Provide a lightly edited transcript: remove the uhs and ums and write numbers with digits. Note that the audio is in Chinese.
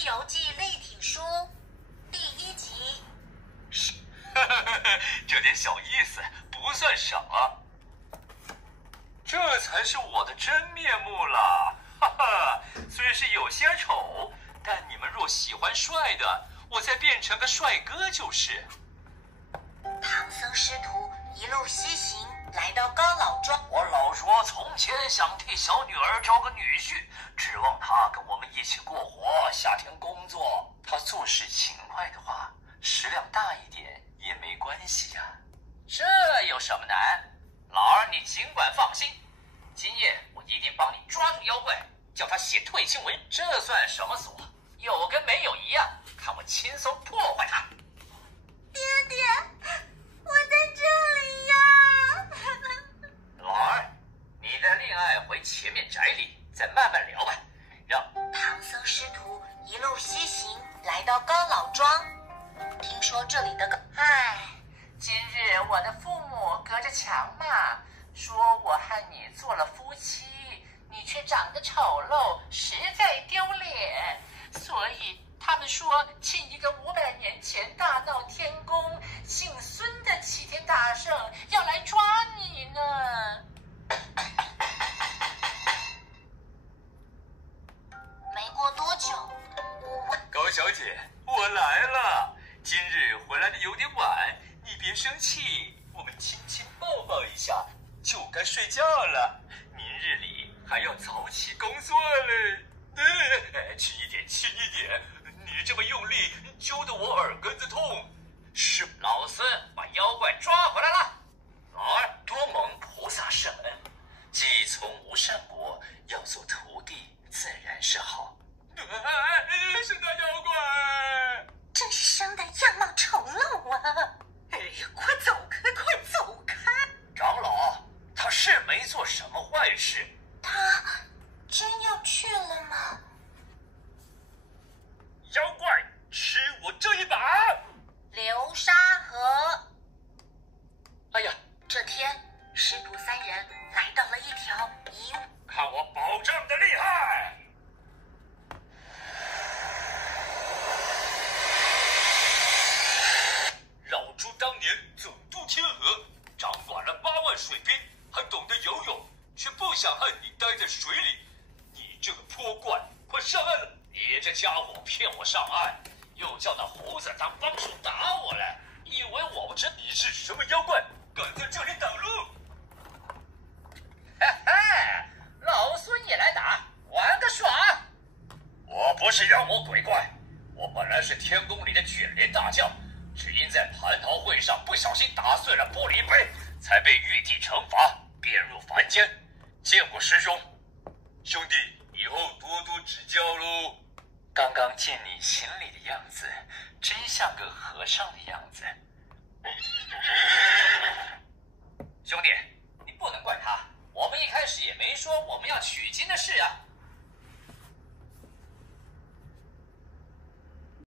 西游记》立体书第1集。这点小意思不算什么，这才是我的真面目了。哈哈，虽是有些丑，但你们若喜欢帅的，我再变成个帅哥就是。唐僧师徒一路西行，来到高老庄。我老说从前想替小女儿招个女婿，指望她跟我们一起过活，下田工作。她做事勤快的话，食量大一点也没关系呀。这有什么难？老儿你尽管放心，今夜我一定帮你抓住妖怪，叫他写退亲文。这算什么锁？有跟没有一样，看我轻松破坏他。爹爹，我在这里呀！老儿，你的恋爱回前面宅里再慢慢聊吧。让唐僧师徒一路西行，来到高老庄。听说这里的今日我的父母隔着墙嘛，说我和你做了夫妻，你却长得丑陋，实在丢脸，所以他们说请一个500年前大闹天宫姓孙的齐天大圣要来抓你呢。没过多久，高小姐，我来了。今日回来的有点晚，你别生气，我们亲亲抱抱一下就该睡觉了。明日里还要早起工作嘞。轻一点，轻一点，你这么用力，揪得我耳根子痛。是老孙把妖怪抓回来了。老儿多蒙菩萨圣恩，既从无善果，要做徒弟自然是好。是那妖怪，真是生的样貌丑陋啊！哎呀，快走开，快走开！长老，他是没做什么坏事。他真要去了吗？妖怪，吃我这一把！流沙河。哎呀，这天，师徒3人来到了一条遗物。看我保障的厉害！老朱当年总督天河，掌管了8万水兵，还懂得游泳，却不想和你待在水里。你这个泼怪，快上岸了！你这家伙骗我上岸，又叫那猴子当帮手打我来，以为我不知你是什么妖怪，敢在这里挡路？嘿嘿，老孙也来打，玩个爽！我不是妖魔鬼怪，我本来是天宫里的卷帘大将，只因在蟠桃会上不小心打碎了玻璃杯，才被玉帝惩罚，变入凡间。见过师兄，兄弟以后多多指教喽。刚刚见你行礼的样子，真像个和尚的样子。兄弟，你不能怪他，我们一开始也没说我们要取经的事啊。